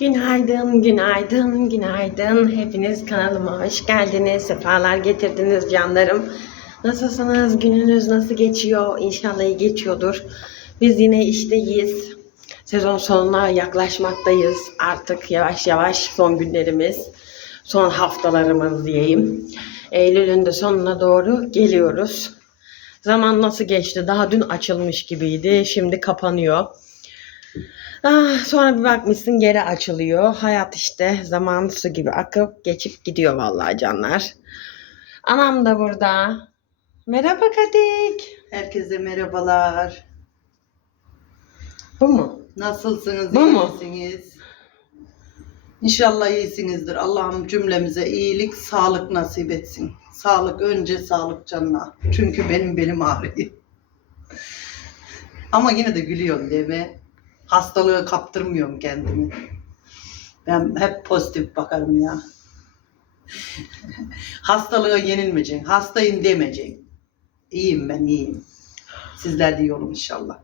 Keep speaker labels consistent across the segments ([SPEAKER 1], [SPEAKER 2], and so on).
[SPEAKER 1] Günaydın, günaydın, günaydın. Hepiniz kanalıma hoş geldiniz. Sefalar getirdiniz canlarım. Nasılsınız? Gününüz nasıl geçiyor? İnşallah iyi geçiyordur. Biz yine işteyiz. Sezon sonuna yaklaşmaktayız. Artık yavaş yavaş son günlerimiz, son haftalarımız diyeyim. Eylül'ün de sonuna doğru geliyoruz. Zaman nasıl geçti? Daha dün açılmış gibiydi. Şimdi kapanıyor. Ah, sonra bir bakmışsın geri açılıyor. Hayat işte zaman su gibi akıp geçip gidiyor vallahi canlar. Anam da burada. Merhaba Kadik.
[SPEAKER 2] Herkese merhabalar.
[SPEAKER 1] Bu mu?
[SPEAKER 2] Nasılsınız?
[SPEAKER 1] Bu mu?
[SPEAKER 2] iyisiniz? İnşallah iyisinizdir. Allah'ım cümlemize iyilik, sağlık nasip etsin. Sağlık önce sağlık canına. Çünkü benim belim ağrıyor. Ama yine de gülüyorum değil mi? Hastalığı kaptırmıyorum kendimi. Ben hep pozitif bakarım ya. Hastalığa yenilmeyeceksin. Hastayım demeyeceksin. İyiyim ben iyiyim. Sizler de iyi inşallah.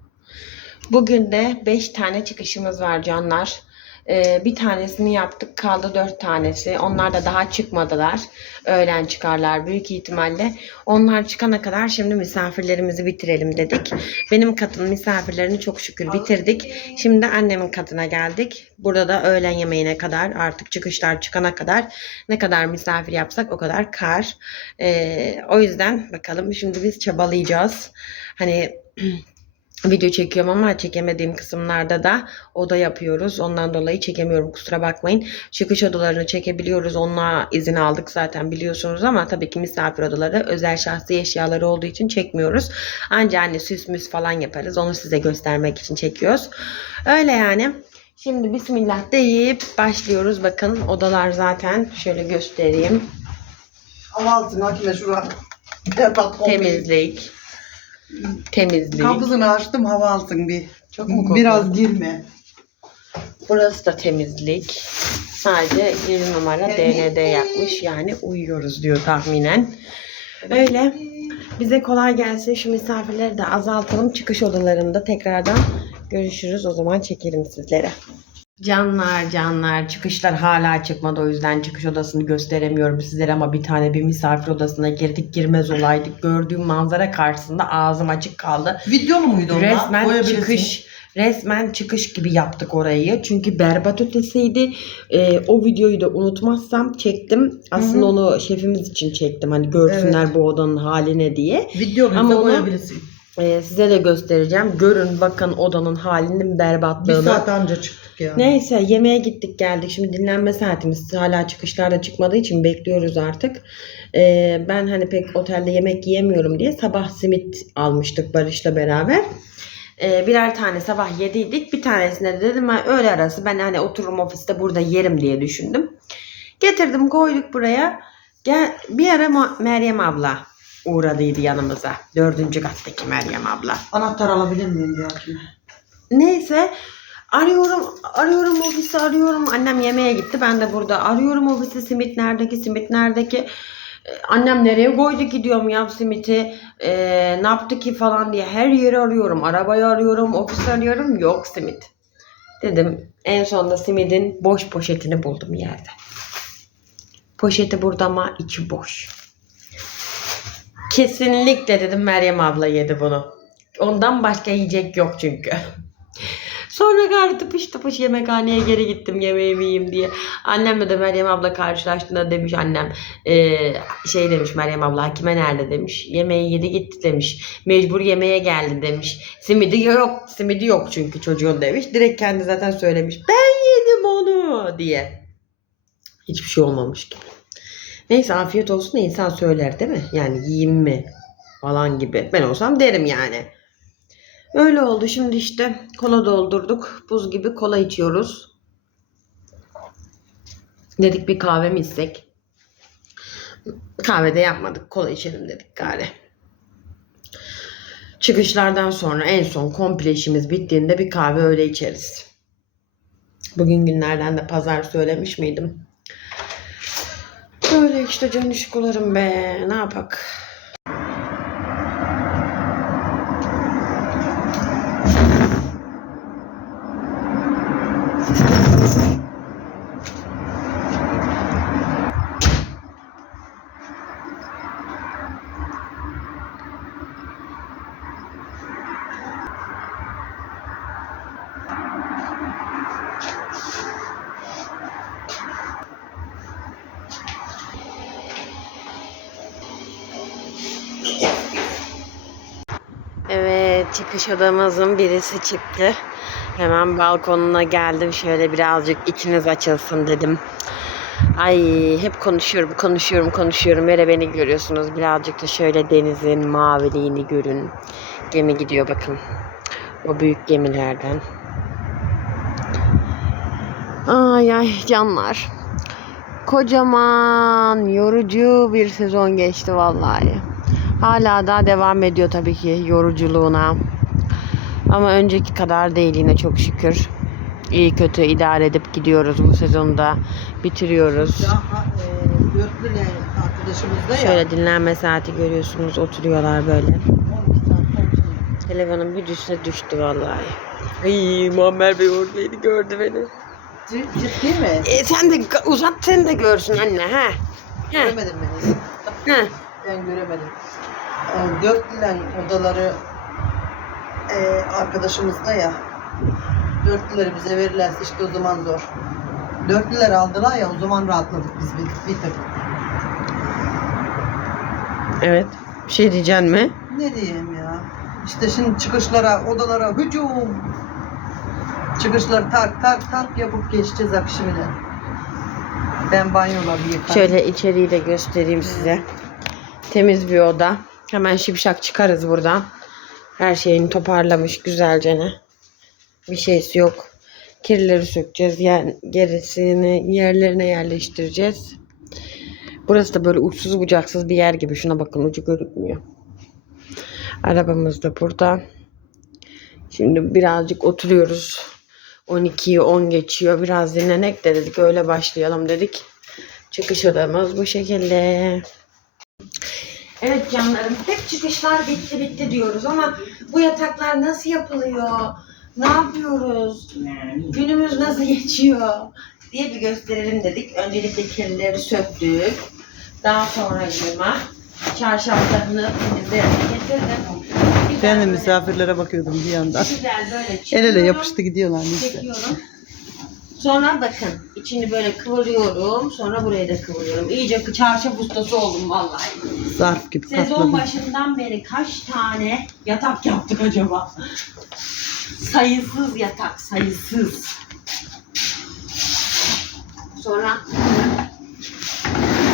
[SPEAKER 1] Bugün de 5 tane çıkışımız var canlar. Ee, bir tanesini yaptık kaldı 4 tanesi. Onlar da daha çıkmadılar. Öğlen çıkarlar büyük ihtimalle. Onlar çıkana kadar şimdi misafirlerimizi bitirelim dedik. Benim katın misafirlerini çok şükür bitirdik. Şimdi annemin katına geldik. Burada da öğlen yemeğine kadar artık çıkışlar çıkana kadar ne kadar misafir yapsak o kadar kar. Ee, o yüzden bakalım şimdi biz çabalayacağız. Hani video çekiyorum ama çekemediğim kısımlarda da oda yapıyoruz. Ondan dolayı çekemiyorum kusura bakmayın. Çıkış odalarını çekebiliyoruz. Onunla izin aldık zaten biliyorsunuz ama tabii ki misafir odaları özel şahsi eşyaları olduğu için çekmiyoruz. Ancak hani süs müs falan yaparız. Onu size göstermek için çekiyoruz. Öyle yani. Şimdi bismillah deyip başlıyoruz. Bakın odalar zaten şöyle göstereyim.
[SPEAKER 2] Hava altına. Berbat kombi.
[SPEAKER 1] Temizlik. Temizlik.
[SPEAKER 2] Kapısını açtım hava alsın bir.
[SPEAKER 1] Çok mu kokuyor?
[SPEAKER 2] Biraz girme.
[SPEAKER 1] Burası da temizlik. Sadece 20 numara DND yapmış. Yani uyuyoruz diyor tahminen. Öyle. Bize kolay gelsin. Şu misafirleri de azaltalım. Çıkış odalarında tekrardan görüşürüz. O zaman çekelim sizlere. Canlar canlar çıkışlar hala çıkmadı o yüzden çıkış odasını gösteremiyorum sizlere ama bir tane bir misafir odasına girdik girmez olaydık gördüğüm manzara karşısında ağzım açık kaldı
[SPEAKER 2] Videolu muydu onlar?
[SPEAKER 1] Resmen çıkış resmen çıkış gibi yaptık orayı. Çünkü berbat ötesiydi. Ee, o videoyu da unutmazsam çektim. Aslında
[SPEAKER 2] Hı hı.
[SPEAKER 1] onu şefimiz için çektim. Hani görsünler bu odanın haline diye.
[SPEAKER 2] Videolu
[SPEAKER 1] Ama
[SPEAKER 2] koyabilirsin.
[SPEAKER 1] Ee, size de göstereceğim. Görün bakın odanın halinin
[SPEAKER 2] Bir
[SPEAKER 1] berbatlığını.
[SPEAKER 2] saat önce çıktık ya.
[SPEAKER 1] Neyse yemeğe gittik geldik. Şimdi dinlenme saatimiz hala çıkışlarda çıkmadığı için bekliyoruz artık. Ee, ben hani pek otelde yemek yiyemiyorum diye sabah simit almıştık Barış'la beraber. Ee, birer tane sabah yediydik. Bir tanesine de dedim ben öğle arası ben hani otururum ofiste burada yerim diye düşündüm. Getirdim koyduk buraya. Gel, bir ara Meryem abla uğradıydı yanımıza. Dördüncü kattaki Meryem abla.
[SPEAKER 2] Anahtar alabilir miyim hakime?
[SPEAKER 1] Neyse arıyorum arıyorum ofisi arıyorum. Annem yemeğe gitti. Ben de burada arıyorum ofisi simit neredeki simit neredeki. Ee, Annem nereye koydu gidiyorum ya simiti Ee, ne yaptı ki falan diye her yeri arıyorum. Arabayı arıyorum, ofisi arıyorum. Yok simit. Dedim en sonunda simidin boş poşetini buldum yerde. Poşeti burada ama içi boş. Kesinlikle dedim Meryem abla yedi bunu. Ondan başka yiyecek yok çünkü. Sonra gari tıpış tıpış yemekhaneye geri gittim yemeğimi yiyeyim diye. Annemle de Meryem abla karşılaştığında demiş annem eee, şey demiş Meryem abla hakime nerede demiş. Yemeği yedi gitti demiş. Mecbur yemeğe geldi demiş. Simidi yok. Simidi yok çünkü çocuğun demiş. Direkt kendi zaten söylemiş. Ben yedim onu diye. Hiçbir şey olmamış gibi. Neyse afiyet olsun da insan söyler değil mi? Yani yiyeyim mi falan gibi. Ben olsam derim yani. Öyle oldu. Şimdi işte kola doldurduk. Buz gibi kola içiyoruz. Dedik bir kahve mi içsek? Kahve de yapmadık. Kola içelim dedik gari. Çıkışlardan sonra en son komple işimiz bittiğinde bir kahve öyle içeriz. Bugün günlerden de pazar söylemiş miydim? Böyle işte canışkularım be. Ne yapak? Çıkış odamızın birisi çıktı. Hemen balkonuna geldim. Şöyle birazcık içiniz açılsın dedim. Ay hep konuşuyorum, konuşuyorum, konuşuyorum. Böyle beni görüyorsunuz. Birazcık da şöyle denizin maviliğini görün. Gemi gidiyor bakın. O büyük gemilerden. Ay ay canlar. Kocaman yorucu bir sezon geçti vallahi. Hala daha devam ediyor tabii ki yoruculuğuna. Ama önceki kadar değil yine çok şükür. İyi kötü idare edip gidiyoruz bu sezonu da bitiriyoruz.
[SPEAKER 2] Ya e, Dörtlü'yle arkadaşımız da ya.
[SPEAKER 1] Şöyle dinlenme saati görüyorsunuz oturuyorlar böyle.
[SPEAKER 2] 12 saat konuşuyor.
[SPEAKER 1] Telefonun bir düşse düştü vallahi. Ay Muammer Bey oradaydı gördü beni.
[SPEAKER 2] Ciddi mi?
[SPEAKER 1] E, sen de uzat sen de görsün anne ha.
[SPEAKER 2] Göremedim beni.
[SPEAKER 1] ha.
[SPEAKER 2] Ben göremedim. E, Dörtlü'yle odaları e, arkadaşımızda ya. Dörtlüleri bize verirlerse işte o zaman zor. Dörtlüler aldılar ya o zaman rahatladık biz bir, bir tık.
[SPEAKER 1] Evet. Bir şey diyeceksin mi?
[SPEAKER 2] Ne diyeyim ya? İşte şimdi çıkışlara, odalara hücum. Çıkışları tak tak tak yapıp geçeceğiz akşamına. Ben banyola bir yıkarım.
[SPEAKER 1] Şöyle içeriği de göstereyim size. Temiz bir oda. Hemen şipşak çıkarız buradan. Her şeyini toparlamış güzelce ne. Bir şeysi yok. Kirleri sökeceğiz. Yer, gerisini yerlerine yerleştireceğiz. Burası da böyle uçsuz bucaksız bir yer gibi. Şuna bakın ucu görünmüyor. Arabamız da burada. Şimdi birazcık oturuyoruz. 12'yi 10 geçiyor. Biraz dinlenek de dedik. Öyle başlayalım dedik. Çıkış odamız bu şekilde. Evet canlarım hep çıkışlar bitti bitti diyoruz ama bu yataklar nasıl yapılıyor? Ne yapıyoruz? Günümüz nasıl geçiyor? diye bir gösterelim dedik. Öncelikle kirlileri söktük. Daha sonra yığma çarşaflarını temizlerine getirdim.
[SPEAKER 2] Ben de misafirlere bakıyordum bir yandan.
[SPEAKER 1] Güzel böyle
[SPEAKER 2] El ele yapıştı gidiyorlar.
[SPEAKER 1] Çekiyorum. Sonra bakın içini böyle kıvırıyorum. Sonra buraya da kıvırıyorum. İyice çarşaf ustası oldum vallahi.
[SPEAKER 2] Zarf gibi
[SPEAKER 1] Sezon
[SPEAKER 2] katladım.
[SPEAKER 1] başından beri kaç tane yatak yaptık acaba? Sayısız yatak, sayısız. Sonra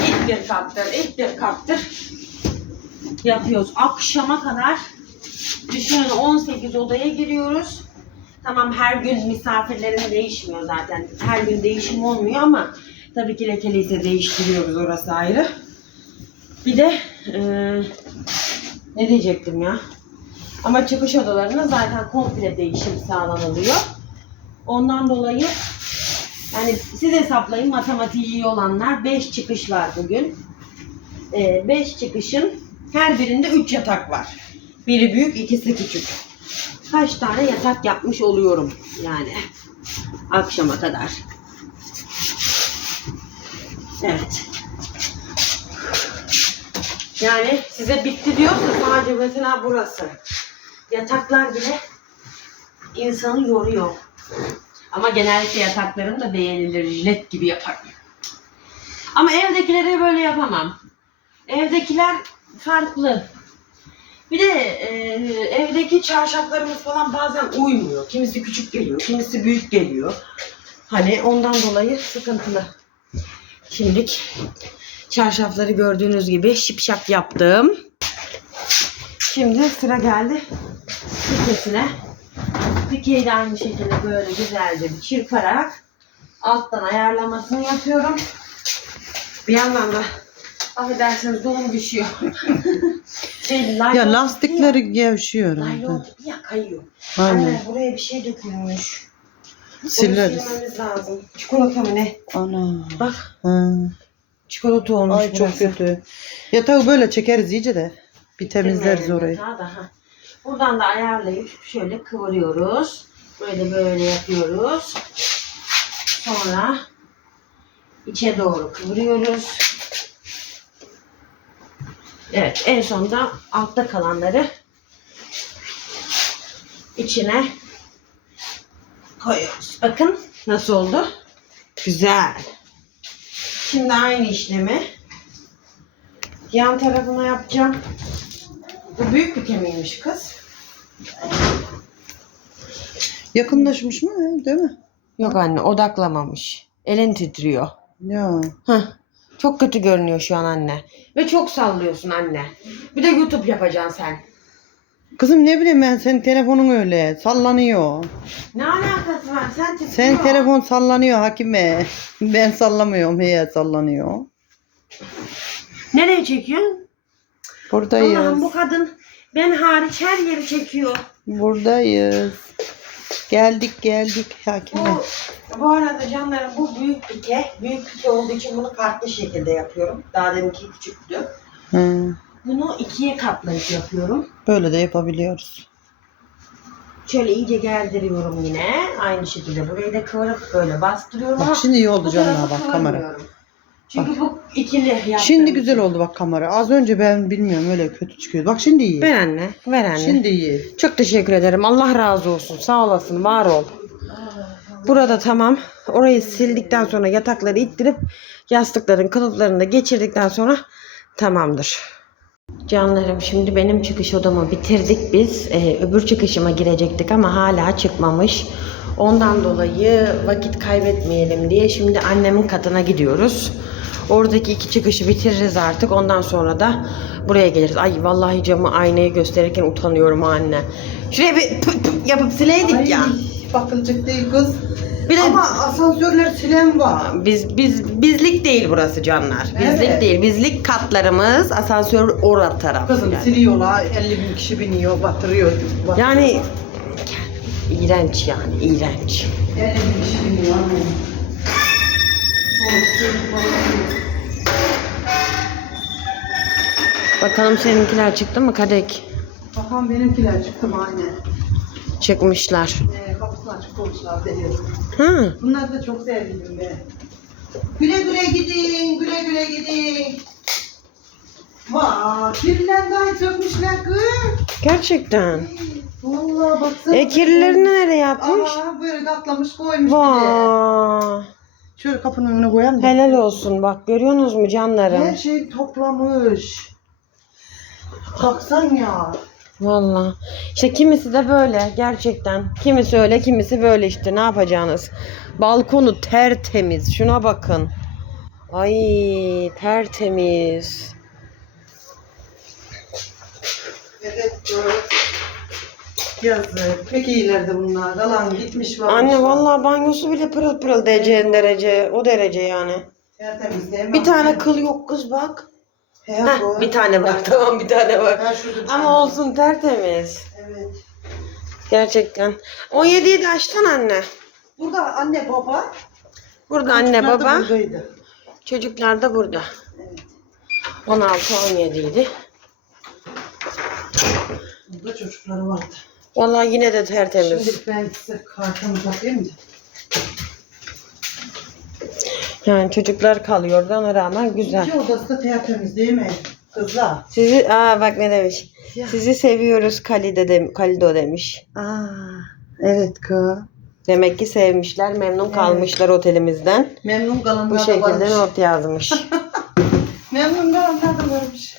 [SPEAKER 1] ilk bir kaptır, ilk bir kaptır yapıyoruz. Akşama kadar düşünün 18 odaya giriyoruz. Tamam her gün misafirlerin değişmiyor zaten. Her gün değişim olmuyor ama tabii ki lekeliyse değiştiriyoruz orası ayrı. Bir de eee, ne diyecektim ya? Ama çıkış odalarına zaten komple değişim sağlanılıyor. Ondan dolayı yani siz hesaplayın matematiği iyi olanlar 5 çıkış var bugün. 5 çıkışın her birinde 3 yatak var. Biri büyük, ikisi küçük. Kaç tane yatak yapmış oluyorum yani akşama kadar. Evet. Yani size bitti diyorsa sadece mesela burası. Yataklar bile insanı yoruyor. Ama genellikle yataklarım da beğenilir. Jilet gibi yaparım. Ama evdekileri böyle yapamam. Evdekiler farklı. Bir de e, evdeki çarşaflarımız falan bazen uymuyor. Kimisi küçük geliyor, kimisi büyük geliyor. Hani ondan dolayı sıkıntılı. Şimdilik çarşafları gördüğünüz gibi şipşak yaptım. Şimdi sıra geldi pikesine. Pikeyi de aynı şekilde böyle güzelce bir çırparak alttan ayarlamasını yapıyorum. Bir yandan da affedersiniz dolum düşüyor. şey,
[SPEAKER 2] Ya lastikleri gevşiyor.
[SPEAKER 1] Laylon ya kayıyor.
[SPEAKER 2] Aynen.
[SPEAKER 1] Anne, buraya bir şey dökülmüş.
[SPEAKER 2] Sileriz.
[SPEAKER 1] silmemiz lazım. Çikolata mı ne?
[SPEAKER 2] Ana.
[SPEAKER 1] Bak
[SPEAKER 2] Ha.
[SPEAKER 1] çikolata olmuş
[SPEAKER 2] Ay çok
[SPEAKER 1] burası.
[SPEAKER 2] kötü. Yatağı böyle çekeriz iyice de. Bir temizleriz
[SPEAKER 1] Bitirmeyelim
[SPEAKER 2] orayı.
[SPEAKER 1] yatağı da, ha. Buradan da ayarlayıp şöyle kıvırıyoruz. Böyle böyle yapıyoruz. Sonra içe doğru kıvırıyoruz. Evet en sonunda altta kalanları içine koyuyoruz. Bakın nasıl oldu? Güzel. Şimdi aynı işlemi yan tarafına yapacağım. Bu büyük bir kemiğiymiş kız.
[SPEAKER 2] Yakınlaşmış mı değil mi?
[SPEAKER 1] Yok anne odaklamamış. Elin titriyor.
[SPEAKER 2] Ya.
[SPEAKER 1] Heh. Çok kötü görünüyor şu an anne. Ve çok sallıyorsun anne. Bir de YouTube yapacaksın sen.
[SPEAKER 2] Kızım ne bileyim ben senin telefonun öyle sallanıyor.
[SPEAKER 1] Ne alakası var? Sen titriyor.
[SPEAKER 2] Senin telefon sallanıyor Hakime. Ben sallamıyorum. He sallanıyor.
[SPEAKER 1] Nereye çekiyorsun?
[SPEAKER 2] Buradayız.
[SPEAKER 1] Allah'ım bu kadın ben hariç her yeri çekiyor.
[SPEAKER 2] Buradayız. Geldik geldik Hakime.
[SPEAKER 1] Bu, bu arada canlarım bu büyük pike. Büyük pike olduğu için bunu farklı şekilde yapıyorum. Daha deminki küçüktü.
[SPEAKER 2] Hı.
[SPEAKER 1] Bunu ikiye katlayıp yapıyorum.
[SPEAKER 2] Böyle de yapabiliyoruz.
[SPEAKER 1] Şöyle iyice gerdiriyorum yine. Aynı şekilde burayı da kıvırıp böyle bastırıyorum.
[SPEAKER 2] Bak
[SPEAKER 1] ama
[SPEAKER 2] şimdi iyi oldu
[SPEAKER 1] tarafı
[SPEAKER 2] bak kamera.
[SPEAKER 1] Çünkü bu ikili yaptığım
[SPEAKER 2] Şimdi güzel oldu bak kamera. Az önce ben bilmiyorum öyle kötü çıkıyor. Bak şimdi iyi.
[SPEAKER 1] Ver anne, ver anne.
[SPEAKER 2] Şimdi iyi.
[SPEAKER 1] Çok teşekkür ederim. Allah razı olsun. Sağ olasın, var ol. Burada tamam. Orayı sildikten sonra yatakları ittirip yastıkların kılıflarını da geçirdikten sonra tamamdır. Canlarım şimdi benim çıkış odamı bitirdik biz. Ee, öbür çıkışıma girecektik ama hala çıkmamış. Ondan dolayı vakit kaybetmeyelim diye şimdi annemin katına gidiyoruz. Oradaki iki çıkışı bitiririz artık. Ondan sonra da buraya geliriz. Ay vallahi camı aynayı gösterirken utanıyorum anne. Şuraya bir pıt pıt yapıp sileydik ya.
[SPEAKER 2] Bakılacak değil kız.
[SPEAKER 1] Bir de
[SPEAKER 2] Ama asansörler silen var.
[SPEAKER 1] biz biz bizlik değil burası canlar. Bizlik
[SPEAKER 2] Evet.
[SPEAKER 1] değil. Bizlik katlarımız asansör ora taraf.
[SPEAKER 2] Kızım
[SPEAKER 1] yani.
[SPEAKER 2] siliyorlar. 50 bin kişi biniyor. Batırıyor. batırıyor.
[SPEAKER 1] Yani iğrenç yani iğrenç.
[SPEAKER 2] 50 bin kişi biniyor.
[SPEAKER 1] Bakalım seninkiler çıktı mı Kadek?
[SPEAKER 2] Bakalım benimkiler çıktı mı anne?
[SPEAKER 1] Çıkmışlar.
[SPEAKER 2] Ee, kapısını açık koymuşlar deniyor.
[SPEAKER 1] Hı.
[SPEAKER 2] Bunları da çok sevdim ben. Güle güle gidin, güle güle gidin. Vaa, daha sökmüşler kız.
[SPEAKER 1] Gerçekten.
[SPEAKER 2] Vallahi baksana.
[SPEAKER 1] E kirlilerini nereye yapmış?
[SPEAKER 2] Aa, böyle katlamış koymuş.
[SPEAKER 1] Vay.
[SPEAKER 2] Şöyle kapının önüne koyalım da.
[SPEAKER 1] Helal olsun bak görüyorsunuz mu canlarım?
[SPEAKER 2] Her şey toplamış. Baksan ya.
[SPEAKER 1] Valla. İşte kimisi de böyle gerçekten. Kimisi öyle kimisi böyle işte ne yapacağınız. Balkonu tertemiz. Şuna bakın. Ay tertemiz.
[SPEAKER 2] Evet doğru. Yazık. Pek iyilerdi bunlar. Kalan gitmiş var.
[SPEAKER 1] Anne vallahi banyosu bile pırıl pırıl derece derece. O derece yani.
[SPEAKER 2] Tertemiz değil mi?
[SPEAKER 1] Bir tane kıl yok kız bak.
[SPEAKER 2] He,
[SPEAKER 1] Heh, bir tane var tamam bir tane var.
[SPEAKER 2] Ha, şurada bir tane.
[SPEAKER 1] Ama olsun tertemiz.
[SPEAKER 2] Evet.
[SPEAKER 1] Gerçekten. 17'yi de açtın anne.
[SPEAKER 2] Burada anne baba.
[SPEAKER 1] Burada anne
[SPEAKER 2] çocuklar da
[SPEAKER 1] baba.
[SPEAKER 2] buradaydı.
[SPEAKER 1] Çocuklar da burada.
[SPEAKER 2] Evet.
[SPEAKER 1] 16 17 idi.
[SPEAKER 2] Burada çocukları vardı.
[SPEAKER 1] Vallahi yine de tertemiz.
[SPEAKER 2] Şimdi ben size kartımı takayım da.
[SPEAKER 1] Yani çocuklar kalıyordu ona rağmen güzel.
[SPEAKER 2] İki odası da tertemiz değil mi? Kızlar.
[SPEAKER 1] Sizi aa bak ne demiş.
[SPEAKER 2] Ya.
[SPEAKER 1] Sizi seviyoruz Kalide de, Kalido demiş.
[SPEAKER 2] Aa, evet kız.
[SPEAKER 1] Demek ki sevmişler, memnun kalmışlar otelimizden.
[SPEAKER 2] Memnun kalanlar
[SPEAKER 1] Bu
[SPEAKER 2] da
[SPEAKER 1] şekilde
[SPEAKER 2] varmış.
[SPEAKER 1] not yazmış.
[SPEAKER 2] Memnun kalanlar da varmış.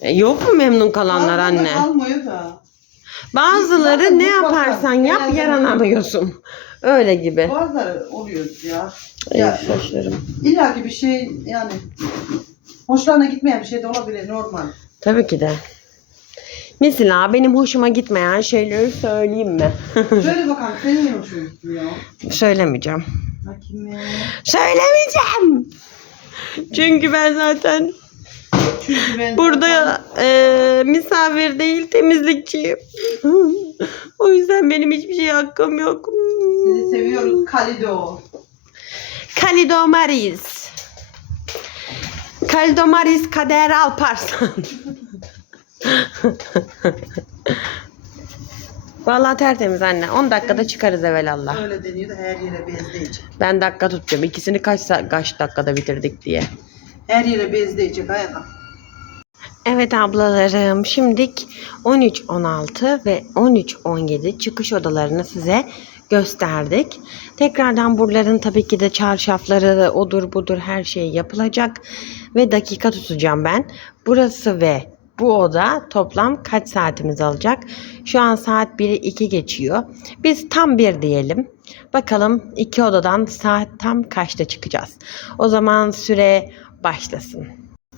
[SPEAKER 1] E, Yok mu memnun kalanlar
[SPEAKER 2] Bazıları
[SPEAKER 1] anne?
[SPEAKER 2] Kalmıyor da.
[SPEAKER 1] Bazıları ne yaparsan yap yaranamıyorsun. Öyle gibi.
[SPEAKER 2] Bazıları oluyor ya.
[SPEAKER 1] Ay,
[SPEAKER 2] Ya
[SPEAKER 1] saçlarım.
[SPEAKER 2] illa ki bir şey yani hoşlarına gitmeyen bir şey de olabilir normal.
[SPEAKER 1] Tabii ki de. Mesela benim hoşuma gitmeyen şeyleri söyleyeyim mi?
[SPEAKER 2] Söyle bakalım senin ne hoşuna gitmiyor?
[SPEAKER 1] Söylemeyeceğim.
[SPEAKER 2] Hakime.
[SPEAKER 1] Söylemeyeceğim. Çünkü ben zaten
[SPEAKER 2] Çünkü ben
[SPEAKER 1] burada e, misafir değil temizlikçiyim. o yüzden benim hiçbir şey hakkım yok.
[SPEAKER 2] sizi seviyoruz Kalido.
[SPEAKER 1] Kalido Maris. Kalido Maris Kader Alparslan. Vallahi tertemiz anne. 10 dakikada çıkarız evelallah.
[SPEAKER 2] Öyle deniyor da her yere bezleyecek.
[SPEAKER 1] Ben dakika tutacağım. İkisini kaç sa- kaç dakikada bitirdik diye.
[SPEAKER 2] Her yere bezleyecek hayatım.
[SPEAKER 1] Evet ablalarım. Şimdik 13-16 ve 13-17 çıkış odalarını size gösterdik. Tekrardan buraların tabii ki de çarşafları odur budur her şey yapılacak ve dakika tutacağım ben. Burası ve bu oda toplam kaç saatimiz alacak? Şu an saat 1'i 2 geçiyor. Biz tam 1 diyelim. Bakalım iki odadan saat tam kaçta çıkacağız? O zaman süre başlasın.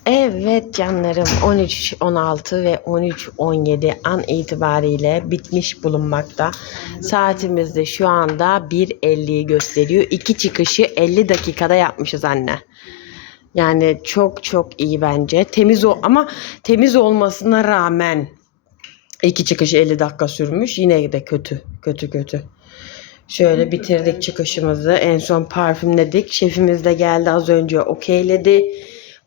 [SPEAKER 1] Evet canlarım 13, 16 ve 13, 17 an itibariyle bitmiş bulunmakta. Saatimiz de şu anda 1.50'yi gösteriyor. İki çıkışı 50 dakikada yapmışız anne. Yani çok çok iyi bence. Temiz o ama temiz olmasına rağmen iki çıkış 50 dakika sürmüş. Yine de kötü. Kötü kötü. Şöyle bitirdik çıkışımızı. En son parfümledik. Şefimiz de geldi az önce okeyledi.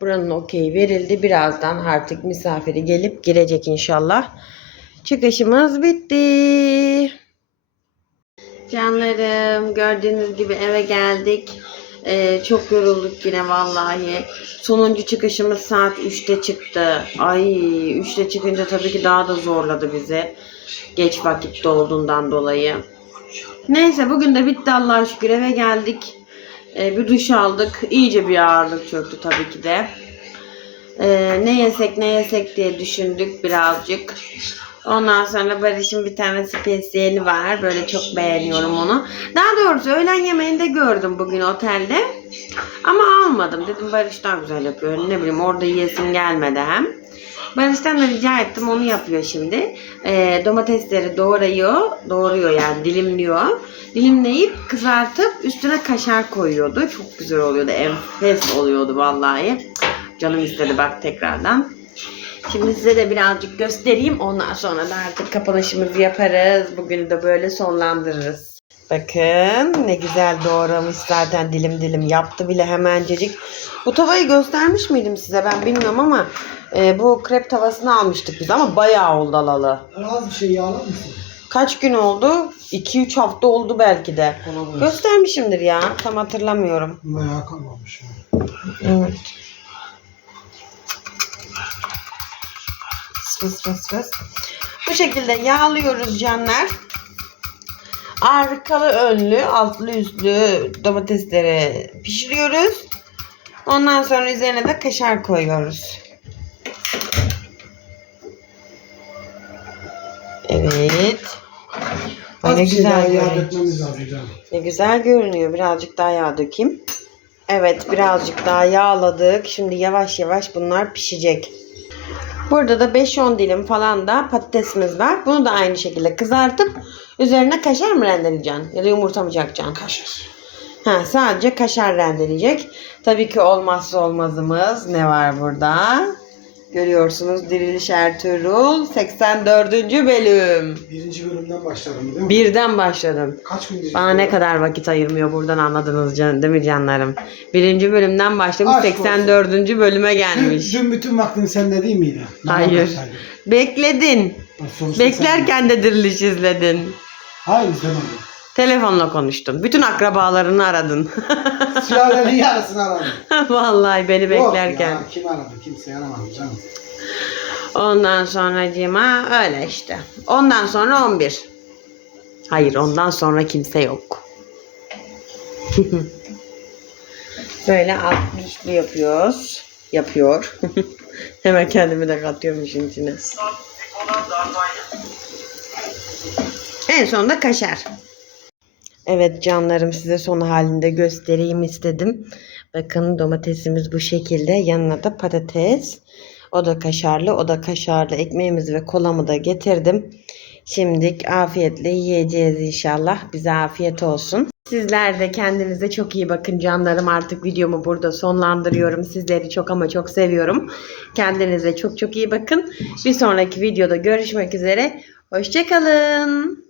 [SPEAKER 1] Buranın okeyi verildi. Birazdan artık misafiri gelip girecek inşallah. Çıkışımız bitti. Canlarım gördüğünüz gibi eve geldik. Ee, çok yorulduk yine vallahi. Sonuncu çıkışımız saat 3'te çıktı. Ay 3'te çıkınca tabii ki daha da zorladı bizi. Geç vakitte olduğundan dolayı. Neyse bugün de bitti Allah'a şükür eve geldik. Ee, bir duş aldık. İyice bir ağırlık çöktü tabii ki de. Ee, ne yesek ne yesek diye düşündük birazcık. Ondan sonra Barış'ın bir tane spesiyeli var. Böyle çok beğeniyorum onu. Daha doğrusu öğlen yemeğinde gördüm bugün otelde. Ama almadım. Dedim Barış daha güzel yapıyor. Ne bileyim orada yiyesim gelmedi hem. Barış'tan da rica ettim onu yapıyor şimdi. Ee, domatesleri doğrayıyor. Doğruyor yani dilimliyor. Dilimleyip kızartıp üstüne kaşar koyuyordu. Çok güzel oluyordu. Enfes oluyordu vallahi. Canım istedi bak tekrardan. Şimdi size de birazcık göstereyim. Ondan sonra da artık kapanışımızı yaparız. Bugünü de böyle sonlandırırız. Bakın ne güzel doğramış zaten dilim dilim yaptı bile hemencecik. Bu tavayı göstermiş miydim size ben bilmiyorum ama e, bu krep tavasını almıştık biz ama bayağı oldu alalı.
[SPEAKER 3] Az bir şey yağlar mısın?
[SPEAKER 1] Kaç gün oldu? 2-3 hafta oldu belki de.
[SPEAKER 3] Olabilir.
[SPEAKER 1] Göstermişimdir ya. Tam hatırlamıyorum.
[SPEAKER 3] Bayağı kalmamış.
[SPEAKER 1] Evet. Fıs fıs fıs. Bu şekilde yağlıyoruz canlar. Arkalı önlü, altlı üstlü domatesleri pişiriyoruz. Ondan sonra üzerine de kaşar koyuyoruz. Evet.
[SPEAKER 3] Az
[SPEAKER 1] ne
[SPEAKER 3] bir şey daha
[SPEAKER 1] güzel
[SPEAKER 3] yağ
[SPEAKER 1] görünüyor.
[SPEAKER 3] dökmemiz lazım canım.
[SPEAKER 1] Ne güzel görünüyor. Birazcık daha yağ dökeyim. Evet birazcık daha yağladık. Şimdi yavaş yavaş bunlar pişecek. Burada da 5-10 dilim falan da patatesimiz var. Bunu da aynı şekilde kızartıp üzerine kaşar mı rendeleyeceksin? Ya da yumurta mı çakacaksın?
[SPEAKER 3] Kaşar.
[SPEAKER 1] Ha, sadece kaşar rendeleyecek. Tabii ki olmazsa olmazımız ne var burada? Görüyorsunuz Diriliş Ertuğrul 84. bölüm.
[SPEAKER 3] Birinci bölümden başladım değil mi?
[SPEAKER 1] Birden başladım.
[SPEAKER 3] Kaç gündür?
[SPEAKER 1] Bana ne kadar vakit ayırmıyor buradan anladınız can, değil mi canlarım? Birinci bölümden başlamış
[SPEAKER 3] Aşk
[SPEAKER 1] 84. bölüme
[SPEAKER 3] Dün,
[SPEAKER 1] gelmiş.
[SPEAKER 3] dün bütün vaktin sende değil miydi?
[SPEAKER 1] Hayır. Bekledin.
[SPEAKER 3] Sonuçta
[SPEAKER 1] Beklerken de diriliş izledin.
[SPEAKER 3] Hayır izlemedim.
[SPEAKER 1] Telefonla konuştun. Bütün akrabalarını aradın.
[SPEAKER 3] Sülalenin yarısını aradım.
[SPEAKER 1] Vallahi beni
[SPEAKER 3] Yok
[SPEAKER 1] beklerken.
[SPEAKER 3] ya, kim aradı? Kimse aramadı canım.
[SPEAKER 1] Ondan sonra cima öyle işte. Ondan sonra 11. Hayır ondan sonra kimse yok. Böyle altlı üstlü yapıyoruz. Yapıyor. Hemen kendimi de katıyorum işin içine. En sonunda kaşar. Evet canlarım size son halinde göstereyim istedim. Bakın domatesimiz bu şekilde. Yanına da patates. O da kaşarlı, o da kaşarlı. Ekmeğimizi ve kolamı da getirdim. Şimdilik afiyetle yiyeceğiz inşallah. Bize afiyet olsun. Sizler de kendinize çok iyi bakın canlarım. Artık videomu burada sonlandırıyorum. Sizleri çok ama çok seviyorum. Kendinize çok çok iyi bakın. Bir sonraki videoda görüşmek üzere. Hoşçakalın.